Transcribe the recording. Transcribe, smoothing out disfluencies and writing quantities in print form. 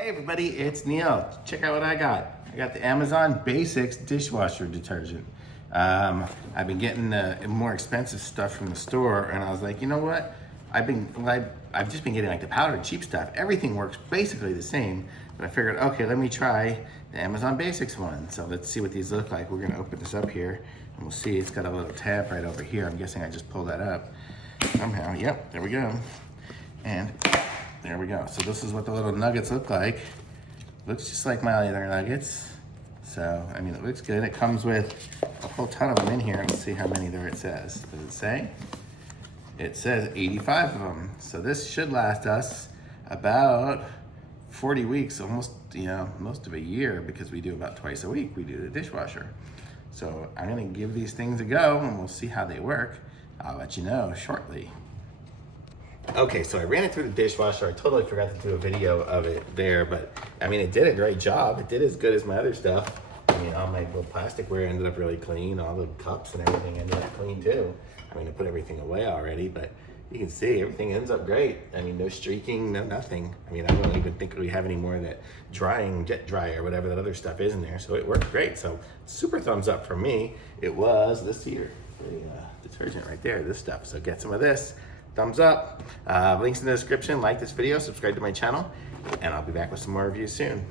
Hey everybody, it's Neil. Check out what I got. I got the Amazon Basics dishwasher detergent. I've been getting the more expensive stuff from the store, and I was like, you know what? I've just been getting like the powdered cheap stuff. Everything works basically the same, but I figured, okay, let me try the Amazon Basics one. So let's see what these look like. We're gonna open this up here, and we'll see. It's got a little tab right over here. I'm guessing I just pulled that up somehow. Yep, there we go. And there we go. So this is what the little nuggets look like. Looks just like my other nuggets. So, I mean, it looks good. It comes with a whole ton of them in here. Let's see how many there it says. Does it say? It says 85 of them. So this should last us about 40 weeks, almost, most of a year, because we do about twice a week. We do the dishwasher. So I'm gonna give these things a go and we'll see how they work. I'll let you know shortly. Okay, so I ran it through the dishwasher. I totally forgot to do a video of it there, but I mean, it did a great job. It did as good as my other stuff. I mean, all my little plasticware ended up really clean. All the cups and everything ended up clean too. I mean, I put everything away already, but you can see everything ends up great. I mean, no streaking, no nothing. I mean, I don't even think we have any more of that drying jet dry or whatever that other stuff is in there. So it worked great. So super thumbs up for me. It was this here, the detergent right there, this stuff. So get some of this. Thumbs up. Links in the description. Like this video, subscribe to my channel, and I'll be back with some more reviews soon.